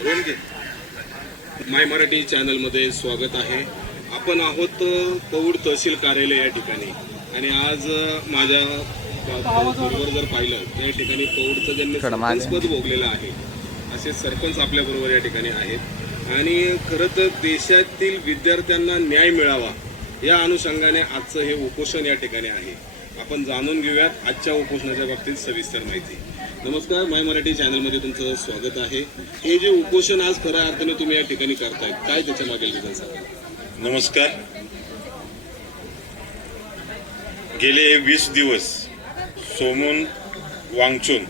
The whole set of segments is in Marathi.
माय मराठी चॅनलमध्ये स्वागत आहे. आपण आहोत पौड तहसील कार्यालय या ठिकाणी आणि आज माझ्या बरोबर जर पाहिलं तर या ठिकाणी पौडचं ज्यांनी सरपंचपद भोगलेलं आहे असे सरपंच आपल्या बरोबर या ठिकाणी आहेत आणि खरं तर देशातील विद्यार्थ्यांना न्याय मिळावा या अनुषंगाने आजचं हे उपोषण या ठिकाणी आहे. आपण जाणून घेऊयात आजच्या उपोषणाच्या बाबतीत सविस्तर माहिती. नमस्कार, माय मराठी चॅनलमध्ये तुमचं स्वागत आहे. हे जे उपोषण आज खऱ्या अर्थाने तुम्ही या ठिकाणी करतायत, काय त्याच्या मागील रिझन सांगा? नमस्कार. गेले 20 दिवस सोमन वांगचुन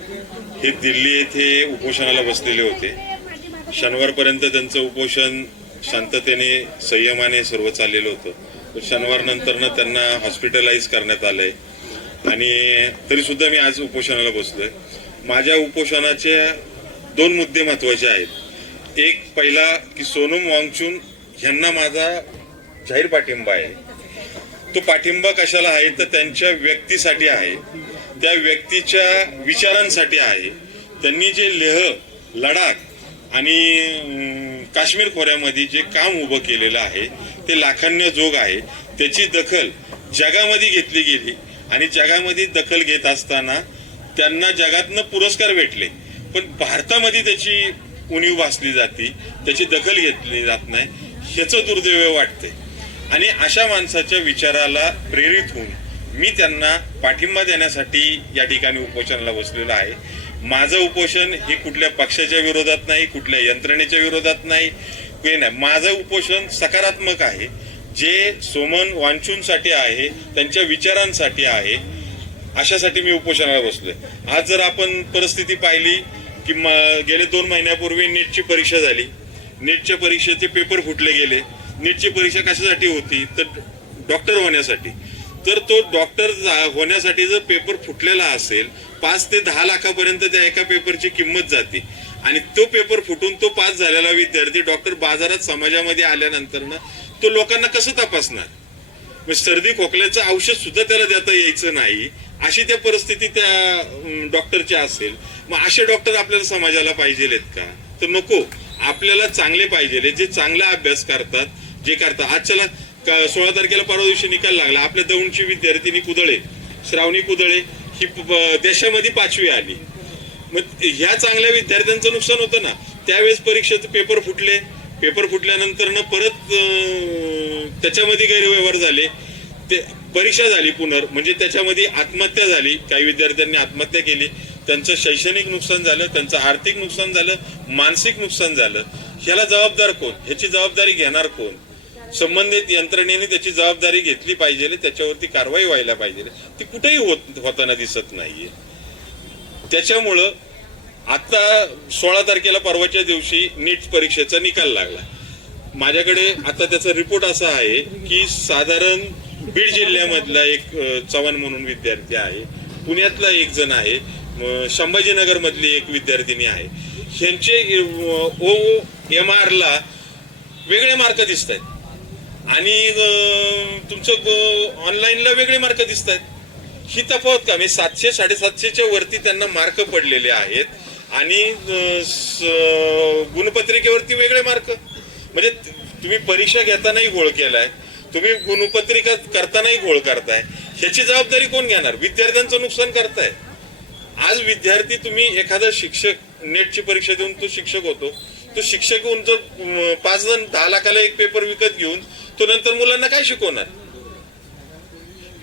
हे दिल्ली येथे उपोषणाला बसलेले होते. शनिवारपर्यंत त्यांचं उपोषण शांततेने संयमाने सर्व चाललेलं होतं. शनिवार नंतरनं त्यांना हॉस्पिटलाइज करण्यात आलंय आणि तरी सुद्धा मी आज उपोषणाला बसलोय. माझ्या उपोषणाचे 2 मुद्दे महत्वाचे आहेत. एक पहिला की सोनम वांगचुन यांना माझा जाहीर पाठिंबा आहे. तो पाठिंबा कशाला आहे तर त्यांच्या व्यक्तीसाठी आहे, त्या व्यक्तीच्या विचारांसाठी आहे. त्यांनी जे लेह, लडाख आणि काश्मीर खोऱ्यामध्ये जे काम उभं केलेलं आहे ते लाखांनी जोग आहे. त्याची दखल जगामध्ये घेतली गेली आणि जगामध्ये दखल घेत असताना त्यांना जगातनं पुरस्कार भेटले, पण भारतामध्ये त्याची उणीव भासली जाते, त्याची दखल घेतली जात नाही. ह्याचं दुर्दैव वाटते आणि अशा माणसाच्या विचाराला प्रेरित होऊन मी त्यांना पाठिंबा देण्यासाठी या ठिकाणी उपोषणाला बसलेलो आहे. माझं उपोषण हे कुठल्या पक्षाच्या विरोधात नाही, कुठल्या यंत्रणेच्या विरोधात नाही. माझं उपोषण सकारात्मक आहे, जे सोमन वांगचुनसाठी आहे, त्यांच्या विचारांसाठी आहे. अशासाठी मी उपोषणाला बसलोय. आज जर आपण परिस्थिती पाहिली की गेले 2 महिन्यापूर्वी नीटची परीक्षा झाली. नीटच्या परीक्षेचे पेपर फुटले गेले. नीटची परीक्षा कशासाठी होती तर डॉक्टर होण्यासाठी. तर तो डॉक्टर होण्यासाठी जर पेपर फुटलेला असेल 5 ते 10 लाखापर्यंत त्या एका पेपरची किंमत जाते आणि तो पेपर फुटून तो पास झालेला विद्यार्थी डॉक्टर बाजारात समाजामध्ये आल्यानंतर ना तो लोकांना कसं तपासणार? सर्दी खोकल्याचं औषध सुद्धा त्याला देता यायचं नाही, अशी त्या परिस्थिती त्या डॉक्टरची असेल. मग असे डॉक्टर आपल्याला समाजाला पाहिजेत का? तर नको. आपल्याला चांगले पाहिजे, जे चांगला अभ्यास करतात, जे करतात. आज चला 16 तारखेला परवा दिवशी निकाल लागला. आपल्या दौंडची विद्यार्थिनी कुदळे, श्रावणी कुदळे ही देशामध्ये 5वी आली. मग ह्या चांगल्या विद्यार्थ्यांचं नुकसान होतं ना. त्यावेळेस परीक्षेचे पेपर फुटले. पेपर फुटल्यानंतर परत त्याच्यामध्ये गैरव्यवहार झाले. ते परीक्षा झाली म्हणजे त्याच्यामध्ये आत्महत्या झाली. काही विद्यार्थ्यांनी आत्महत्या केली. त्यांचं शैक्षणिक नुकसान झालं, त्यांचं आर्थिक नुकसान झालं, मानसिक नुकसान झालं. ह्याला जबाबदार कोण? ह्याची जबाबदारी घेणार कोण? संबंधित यंत्रणेने त्याची जबाबदारी घेतली पाहिजे, त्याच्यावरती कारवाई व्हायला पाहिजे. ती कुठेही होताना दिसत नाहीये. त्याच्यामुळं आता 16 तारखेला परवाच्या दिवशी नीट परीक्षेचा निकाल लागला. माझ्याकडे आता त्याचा रिपोर्ट असा आहे की साधारण बीड जिल्ह्यामधला एक चव्हाण म्हणून विद्यार्थी आहे, पुण्यातला एक जण आहे, संभाजीनगर मधली एक विद्यार्थिनी आहे. ह्यांचे OMR ला वेगळे मार्क दिसत आहेत आणि तुमचं ऑनलाईनला वेगळे मार्क दिसत आहेत. ही तफावत का? म्हणजे 700 750च्या वरती त्यांना मार्क पडलेले आहेत आणि गुणपत्रिकेवरती वेगळे मार्क. म्हणजे तुम्ही परीक्षा घेतानाही घोळ केलाय, तुम्ही गुणपत्रिका करतानाही घोळ करताय. ह्याची जबाबदारी कोण घेणार? विद्यार्थ्यांचं नुकसान करताय. आज विद्यार्थी, तुम्ही एखादा शिक्षक नेटची परीक्षा देऊन तो शिक्षक होतो, तो शिक्षक होऊन जर 5 जण 10 लाखाला एक पेपर विकत घेऊन तो नंतर मुलांना काय शिकवणार?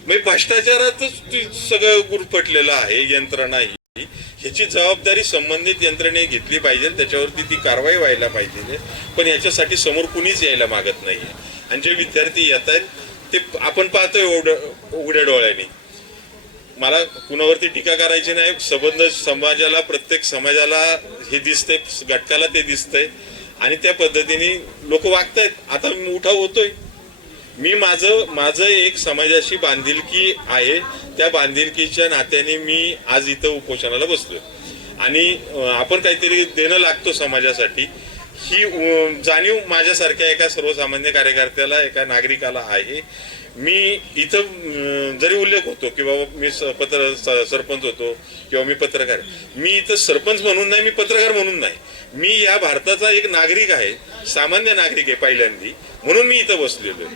म्हणजे भ्रष्टाचारातच सगळं गुरफटलेलं आहे यंत्रणा ही. ह्याची जबाबदारी संबंधित यंत्रणेने घेतली पाहिजे, त्याच्यावरती ती कारवाई व्हायला पाहिजे. पण याच्यासाठी समोर कुणीच यायला मागत नाहीये आणि जे विद्यार्थी येत आहेत ते आपण पाहतोय उघड्या डोळ्याने. मला कुणावरती टीका करायची नाही. संबंध समाजाला, प्रत्येक समाजाला हे दिसतंय, घटकाला ते दिसतंय आणि त्या पद्धतीने लोक वागतायत. आता उठाव होतोय. मी माझं एक समाजाशी बांधिलकी आहे, त्या बांधिलकीच्या नात्याने मी आज इथं उपोषणाला बसलोय आणि आपण काहीतरी देणं लागतो समाजासाठी. ही जाणीव माझ्यासारख्या एका सर्वसामान्य कार्यकर्त्याला, एका नागरिकाला आहे. मी इथं जरी उल्लेख होतो की बाबा मी सरपंच होतो किंवा मी पत्रकार, मी इथं सरपंच म्हणून नाही, मी पत्रकार म्हणून नाही, मी या भारताचा एक नागरिक आहे, सामान्य नागरिक आहे पहिल्यांदी, म्हणून मी इथं बसलेलो आहे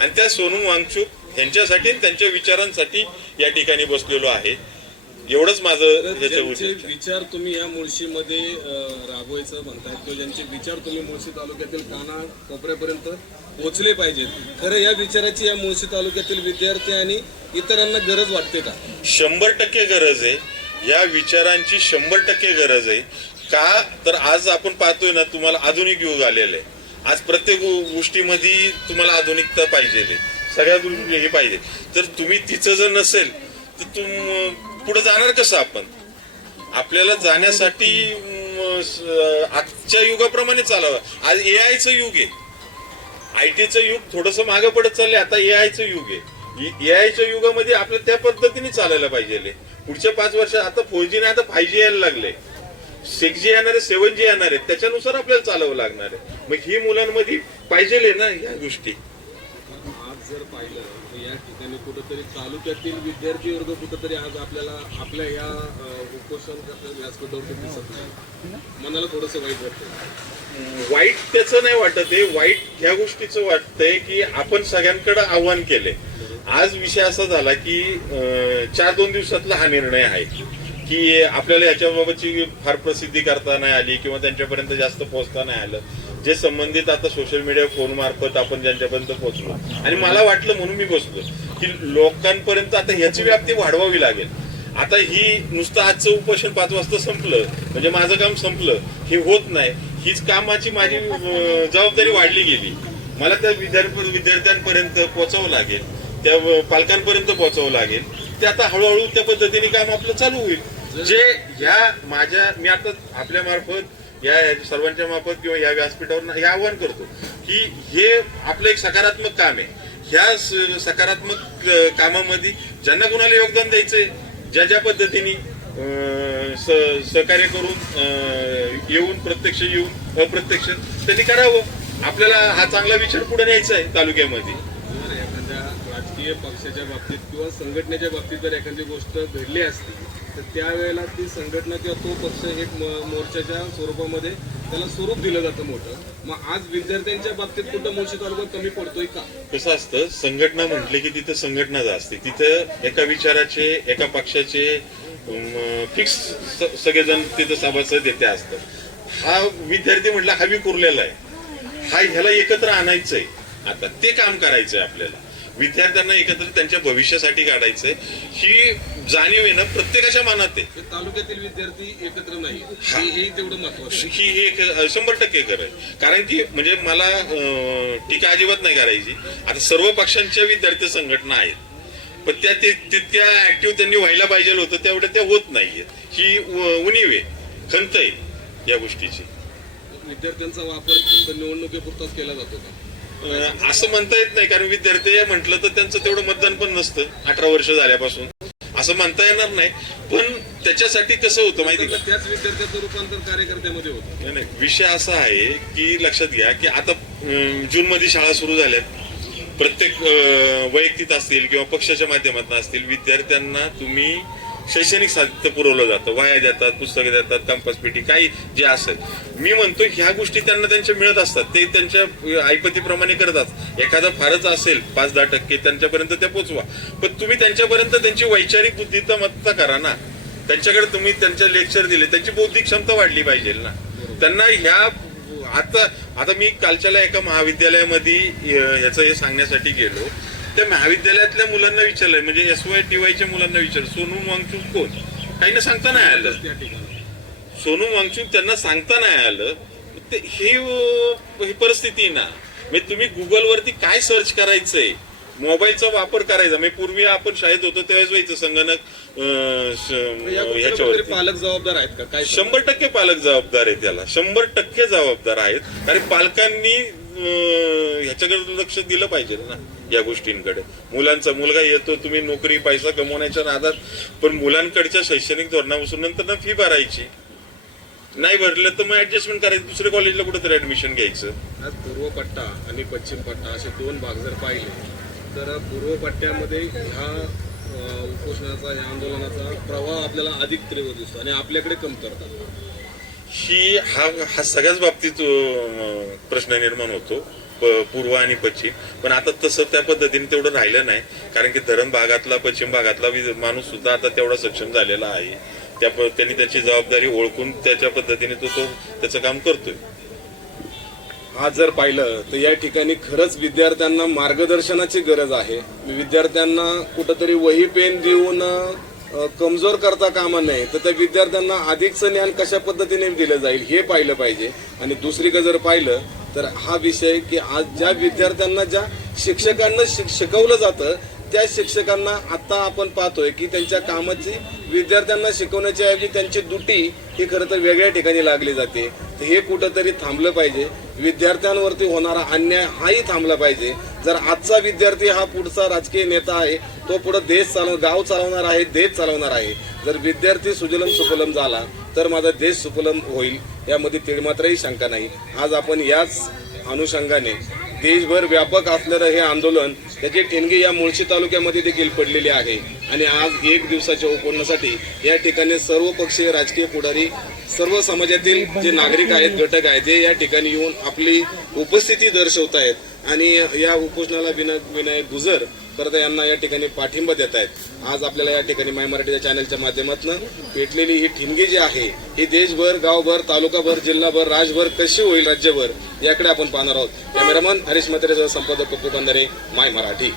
आणि त्या सोनम वांगचुक यांच्यासाठी त्यांच्या विचारांसाठी या ठिकाणी बसलेलो आहे. एवढंच माझं ज्यांचे विचार तुम्ही या मुळशीमध्ये राबवायचं म्हणताय किंवा ज्यांचे विचार तुम्ही मुळशी तालुक्यातील काना कोपऱ्यापर्यंत पोहोचले पाहिजेत, खरं या विचाराची या मुळशी तालुक्यातील विद्यार्थी आणि इतरांना गरज वाटते का? 100% गरज आहे. या विचारांची 100% गरज आहे. का तर आज आपण पाहतोय ना, तुम्हाला आधुनिक युग आलेलं आहे. आज प्रत्येक गोष्टीमध्ये तुम्हाला आधुनिकता पाहिजे, सगळ्या गोष्टी हे पाहिजे. तर तुम्ही तिचं जर नसेल तर पुढे जाणार कसं आपण? आपल्याला जाण्यासाठी आजच्या युगाप्रमाणे चालावं. आज एआयचं युग आहे. आयटीचं युग थोडंसं मागे पडत चाललंय, आता एआयचं युग आहे. एआयच्या युगामध्ये आपल्याला त्या पद्धतीने चालायला पाहिजे. पुढच्या 5 वर्षात आता 4G नाही, आता 5G यायला लागले, 6G येणार आहे, 7G येणार आहे, त्याच्यानुसार आपल्याला चालवं लागणार आहे. मग ही मुलांमध्ये पाहिजे ना या गोष्टी. आज जर पाहिलं तर या ठिकाणी कुठंतरी तालुक्यातील विद्यार्थी वर्ग कुठंतरी आज आपल्याला आपल्या या उपोषण करण्याच्या व्यासपीठावरती दिसत नाही. मनाला थोडंसं वाईट वाटतं. वाईट त्याचं नाही वाटत आहे, वाईट ह्या गोष्टीचं वाटतंय की आपण सगळ्यांकडे आव्हान केले. आज विषय असा झाला की 4-2 दिवसातला हा निर्णय आहे की आपल्याला याच्याबाबतची फार प्रसिद्धी करता नाही आली किंवा त्यांच्यापर्यंत जास्त पोहोचता नाही आलं. जे संबंधित आता सोशल मीडिया फोन मार्फत आपण ज्यांच्यापर्यंत पोहोचलो आणि मला वाटलं म्हणून मी बसलो की लोकांपर्यंत आता ह्याची व्याप्ती वाढवावी लागेल. आता ही नुसतं आजचं उपोषण 5 वाजता संपलं म्हणजे माझं काम संपलं हे होत नाही. हीच कामाची माझी जबाबदारी वाढली गेली. मला त्या विद्यार्थ्यांपर्यंत पोहोचावं लागेल, त्या पालकांपर्यंत पोहोचावं लागेल. ते आता हळूहळू त्या पद्धतीने काम आपलं चालू होईल. जे मी आता आपल्या मार्फत या सर्वांच्या मार्फत किंवा या व्यासपीठावर हे आवाहन करतो की हे आपलं एक सकारात्मक काम आहे. ह्या सकारात्मक कामामध्ये ज्यांना कुणाला योगदान द्यायचंय, ज्या पद्धतीने सहकार्य करून येऊन प्रत्यक्ष येऊन अप्रत्यक्ष त्यांनी करावं. आपल्याला हा चांगला विचार पुढे न्यायचा आहे तालुक्यामध्ये. जर एखाद्या राजकीय पक्षाच्या बाबतीत किंवा संघटनेच्या बाबतीत जर एखादी गोष्ट घडली असती तर त्यावेळेला ती संघटना किंवा तो पक्ष एक मोर्चाच्या स्वरूपामध्ये त्याला स्वरूप दिलं जातं मोठं. मग आज विद्यार्थ्यांच्या बाबतीत कुठं मुळशी तालुका कमी पडतोय का? कसं असतं, संघटना म्हटले की तिथं संघटनाच असते. तिथं एका विचाराचे एका पक्षाचे फिक्स सगळेजण तिथं सभासद येते असतात. हा विद्यार्थी म्हटला हा विखुरलेला आहे, ह्याला एकत्र आणायचंय. आता ते काम करायचंय आपल्याला. विद्यार्थ्यांना एकत्र त्यांच्या भविष्यासाठी काढायचंय ही जाणीव आहे ना प्रत्येकाच्या मनात आहे. तालुक्यातील विद्यार्थी एकत्र नाही हे तेवढं महत्वाचं. ही एक 100% खरं आहे. कारण की म्हणजे मला टीका अजिबात नाही करायची. आता सर्व पक्षांच्या विद्यार्थी संघटना आहेत, पण त्या तितक्या ऍक्टिव्ह त्यांनी व्हायला पाहिजे होतं तेवढं त्या होत नाहीये. ही उणीव आहे, खंत आहे या गोष्टीची. विद्यार्थ्यांचा वापर फक्त निवडणुकीपुरताच केला जातो का असं म्हणता येत नाही. कारण विद्यार्थी म्हटलं तर त्यांचं तेवढं मतदान पण नसतं 18 वर्ष झाल्यापासून, असं म्हणता येणार नाही. पण त्याच्यासाठी कसं होतं माहिती का, त्याच विद्यार्थ्याचं रूपांतर कार्यकर्त्यामध्ये होतं. नाही, विषय असा आहे की लक्षात घ्या की आता जून मध्ये शाळा सुरू झाल्यात. प्रत्येक वैयक्तिक असतील किंवा पक्षाच्या माध्यमातून असतील विद्यार्थ्यांना तुम्ही शैक्षणिक साहित्य पुरवलं जातं, वह्या देतात, पुस्तकं देतात, कंपास पेटी काही जे असेल. मी म्हणतो ह्या गोष्टी त्यांना त्यांच्या मिळत असतात, ते त्यांच्या ऐपतीप्रमाणे करतात. एखादा फारच असेल 5-10% त्यांच्यापर्यंत त्या पोचवा, पण तुम्ही त्यांच्यापर्यंत त्यांची वैचारिक बुद्धिमत्ता करा ना. त्यांच्याकडे तुम्ही त्यांचे लेक्चर दिले, त्यांची बौद्धिक क्षमता वाढली पाहिजे ना. त्यांना ह्या आता मी कालच्याला एका महाविद्यालयामध्ये ह्याचं हे सांगण्यासाठी गेलो. त्या महाविद्यालयातल्या मुलांना विचारलंय, म्हणजे SY-TYच्या मुलांना विचारलं सोनम वांगचुक कोण, काही ना सांगता नाही आलं. सोनम वांगचुक त्यांना सांगता नाही आलं. ही परिस्थिती ना. म्हणजे तुम्ही गुगलवरती काय सर्च करायचंय, मोबाईलचा वापर करायचा. म्हणजे पूर्वी आपण शाळेत होतो त्यावेळेस व्हायचं संगणक ह्याच्यावर पालक जबाबदार आहेत का काय? 100% पालक जबाबदार आहे, त्याला 100% जबाबदार आहेत. कारण पालकांनी ह्याच्याकडे लक्ष दिलं पाहिजे ना या गोष्टींकडे. मुलगा येतो, तुम्ही नोकरी पैसा कमवण्याच्या नादात, पण मुलांकडच्या शैक्षणिक धोरणापासून नंतर फी भरायची. नाही भरलं तर मग ऍडजस्टमेंट करायचं, दुसऱ्या कॉलेजला कुठेतरी ऍडमिशन घ्यायचं. आज पूर्व पट्टा आणि पश्चिम पट्टा असे 2 भाग जर पाहिले तर पूर्व पट्ट्यामध्ये ह्या उपोषणाचा या आंदोलनाचा प्रवाह आपल्याला अधिक तीव्र दिसतो आणि आपल्याकडे कमतरता. हा सगळ्याच बाबतीत प्रश्न निर्माण होतो, पूर्व आणि पश्चिम. पण आता तसं त्या पद्धतीने तेवढं राहिलं नाही, कारण की धरण भागातला पश्चिम भागातला माणूस सुद्धा आता तेवढा सक्षम झालेला आहे. त्यांनी त्याची जबाबदारी ओळखून त्याच्या पद्धतीने तो त्याचं काम करतोय. आज जर पाहिलं तर या ठिकाणी खरंच विद्यार्थ्यांना मार्गदर्शनाची गरज आहे. विद्यार्थ्यांना कुठंतरी वही पेन देऊन कमजोर करता कामा नये, तर त्या विद्यार्थ्यांना अधिकचं ज्ञान कशा पद्धतीने दिलं जाईल हे पाहिलं पाहिजे. आणि दुसरीकडे जर पाहिलं तर हा विषय की आज ज्या विद्यार्थ्यांना ज्या शिक्षकांना शिकवलं जातं त्या शिक्षकांना आता आपण पाहतोय की त्यांच्या कामाची विद्यार्थ्यांना शिकवण्याच्या ऐवजी त्यांची दुटी ही खरं तर वेगळ्या ठिकाणी लागली जाते. तर हे कुठंतरी थांबलं पाहिजे. विद्यार्थ्यांवरती होणारा अन्याय हाही थांबला पाहिजे. जर आजचा विद्यार्थी हा पुढचा राजकीय नेता आहे, तो पुढे गाव चालवणार आहे, देश चालवणार आहे. जर विद्यार्थी सुजलम सुफलम झाला तर माझा देश सुफलम होईल, यामध्ये तिळमात्रही शंका नाही. आज आपण याच अनुषंगाने देशभर व्यापक असलेलं हे आंदोलन त्याची ठिणगी या मुळशी तालुक्यामध्ये देखील पडलेली आहे. आणि आज एक दिवसाच्या उपोषणासाठी या ठिकाणी सर्व पक्षीय राजकीय पुढारी, सर्व समाजातील जे नागरिक आहेत, घटक आहेत, ते या ठिकाणी येऊन आपली उपस्थिती दर्शवत आहेत. आणि या उपोषणाला विनायक गुजर करता यांना या ठिकाणी पाठिंबा देत आहेत. आज आपल्याला या ठिकाणी माय मराठीच्या चॅनलच्या माध्यमातून पेटलेली ही ठिणगी जी आहे ही देशभर, गावभर, तालुकाभर, जिल्हाभर, राज्यभर कशी होईल, राज्यभर, याकडे आपण पाहणार आहोत. कॅमेरामन हरीश म्हात्रेसह संपादक पप्पू बंधारे, माय मराठी.